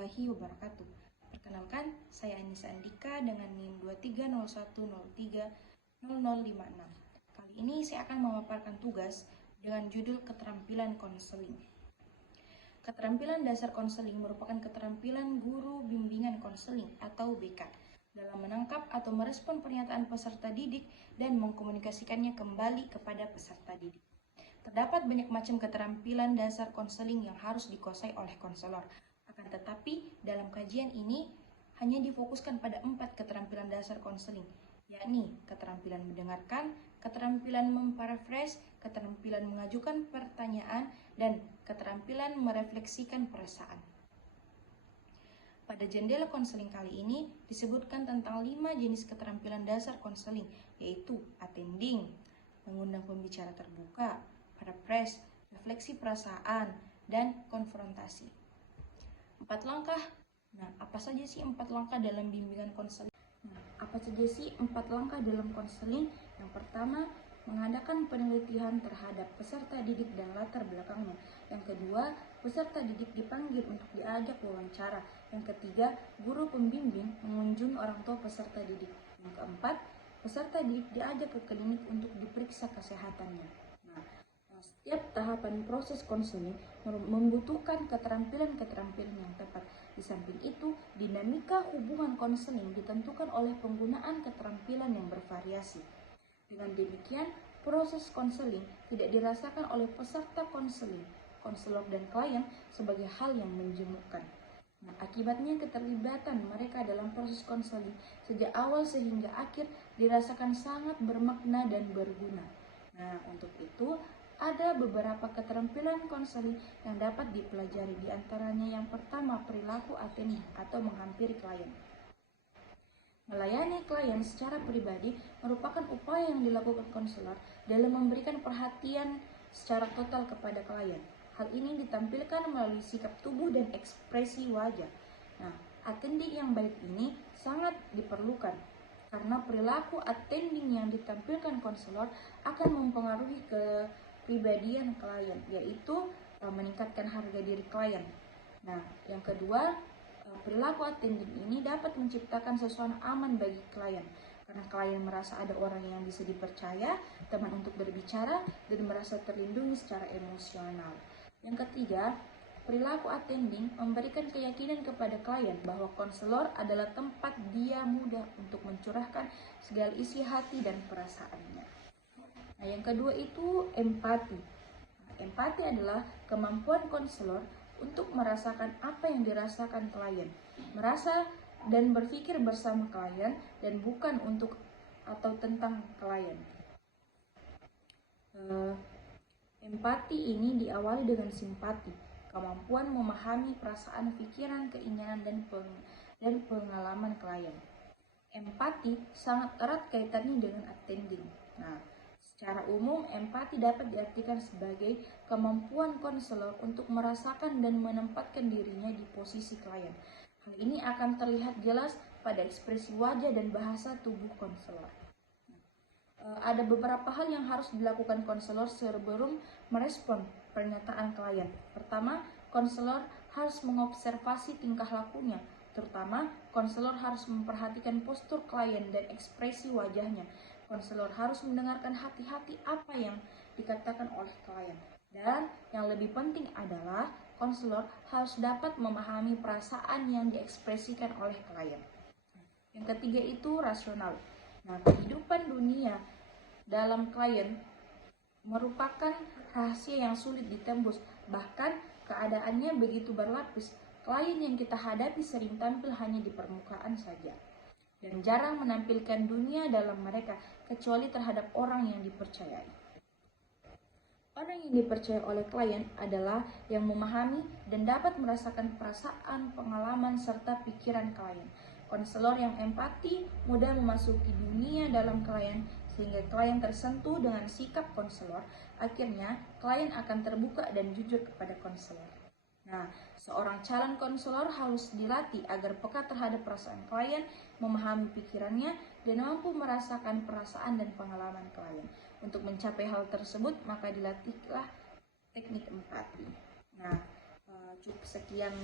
warahmatullahi wabarakatuh. Perkenalkan, saya Anissa Andika dengan NIM 2301030056. Kali ini saya akan memaparkan tugas dengan judul keterampilan konseling. Keterampilan dasar konseling merupakan keterampilan guru bimbingan konseling atau BK dalam menangkap atau merespon pernyataan peserta didik dan mengkomunikasikannya kembali kepada peserta didik. Terdapat banyak macam keterampilan dasar konseling yang harus dikuasai oleh konselor. Akan tetapi, dalam kajian ini hanya difokuskan pada 4 keterampilan dasar konseling, yakni keterampilan mendengarkan, keterampilan memparaphrase, keterampilan mengajukan pertanyaan, dan keterampilan merefleksikan perasaan. Pada jendela konseling kali ini disebutkan tentang 5 jenis keterampilan dasar konseling, yaitu attending, mengundang pembicara terbuka, paraphrase, refleksi perasaan, dan konfrontasi. 4 langkah. Nah, apa saja sih 4 langkah dalam bimbingan konseling? Yang pertama, mengadakan penelitian terhadap peserta didik dan latar belakangnya. Yang kedua, peserta didik dipanggil untuk diajak wawancara. Yang ketiga, guru pembimbing mengunjungi orang tua peserta didik. Yang keempat, peserta didik diajak ke klinik untuk diperiksa kesehatannya. Setiap tahapan proses konseling membutuhkan keterampilan-keterampilan yang tepat. Di samping itu, dinamika hubungan konseling ditentukan oleh penggunaan keterampilan yang bervariasi. Dengan demikian, proses konseling tidak dirasakan oleh peserta konseling, konselor dan klien sebagai hal yang menjemukkan. Akibatnya keterlibatan mereka dalam proses konseling sejak awal sehingga akhir dirasakan sangat bermakna dan berguna. Untuk itu, ada beberapa keterampilan konseling yang dapat dipelajari, di antaranya yang pertama, perilaku attending atau menghampiri klien. Melayani klien secara pribadi merupakan upaya yang dilakukan konselor dalam memberikan perhatian secara total kepada klien. Hal ini ditampilkan melalui sikap tubuh dan ekspresi wajah. Attending yang baik ini sangat diperlukan karena perilaku attending yang ditampilkan konselor akan mempengaruhi kepribadian klien, yaitu meningkatkan harga diri klien. Yang kedua, perilaku attending ini dapat menciptakan suasana aman bagi klien, karena klien merasa ada orang yang bisa dipercaya, teman untuk berbicara, dan merasa terlindungi secara emosional. Yang ketiga, perilaku attending memberikan keyakinan kepada klien bahwa konselor adalah tempat dia mudah untuk mencurahkan segala isi hati dan perasaannya. Yang kedua itu empati. Empati adalah kemampuan konselor untuk merasakan apa yang dirasakan klien, merasa dan berpikir bersama klien dan bukan untuk atau tentang klien. Empati ini diawali dengan simpati, kemampuan memahami perasaan, pikiran, keinginan, dan pengalaman klien. Empati sangat erat kaitannya dengan attending. Secara umum, empati dapat diartikan sebagai kemampuan konselor untuk merasakan dan menempatkan dirinya di posisi klien. Hal ini akan terlihat jelas pada ekspresi wajah dan bahasa tubuh konselor. Ada beberapa hal yang harus dilakukan konselor sebelum merespon pernyataan klien. Pertama, konselor harus mengobservasi tingkah lakunya. Terutama, konselor harus memperhatikan postur klien dan ekspresi wajahnya. Konselor harus mendengarkan hati-hati apa yang dikatakan oleh klien. Dan yang lebih penting adalah konselor harus dapat memahami perasaan yang diekspresikan oleh klien. Yang ketiga itu rasional. Kehidupan dunia dalam klien merupakan rahasia yang sulit ditembus. Bahkan keadaannya begitu berlapis. Klien yang kita hadapi sering tampil hanya di permukaan saja dan jarang menampilkan dunia dalam mereka, kecuali terhadap orang yang dipercayai. Orang yang dipercaya oleh klien adalah yang memahami dan dapat merasakan perasaan, pengalaman, serta pikiran klien. Konselor yang empati mudah memasuki dunia dalam klien, sehingga klien tersentuh dengan sikap konselor. Akhirnya, klien akan terbuka dan jujur kepada konselor. Seorang calon konselor harus dilatih agar peka terhadap perasaan klien, memahami pikirannya, dan mampu merasakan perasaan dan pengalaman klien. Untuk mencapai hal tersebut, maka dilatihlah teknik empati. Cukup sekian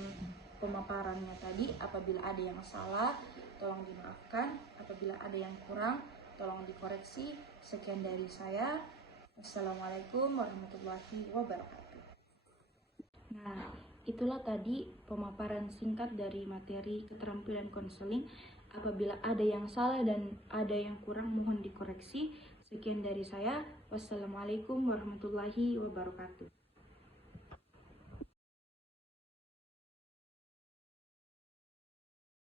pemaparannya tadi. Apabila ada yang salah, tolong dimaafkan. Apabila ada yang kurang, tolong dikoreksi. Sekian dari saya. Wassalamualaikum warahmatullahi wabarakatuh. Nah, itulah tadi pemaparan singkat dari materi keterampilan konseling. Apabila ada yang salah dan ada yang kurang, mohon dikoreksi. Sekian dari saya. Wassalamualaikum warahmatullahi wabarakatuh.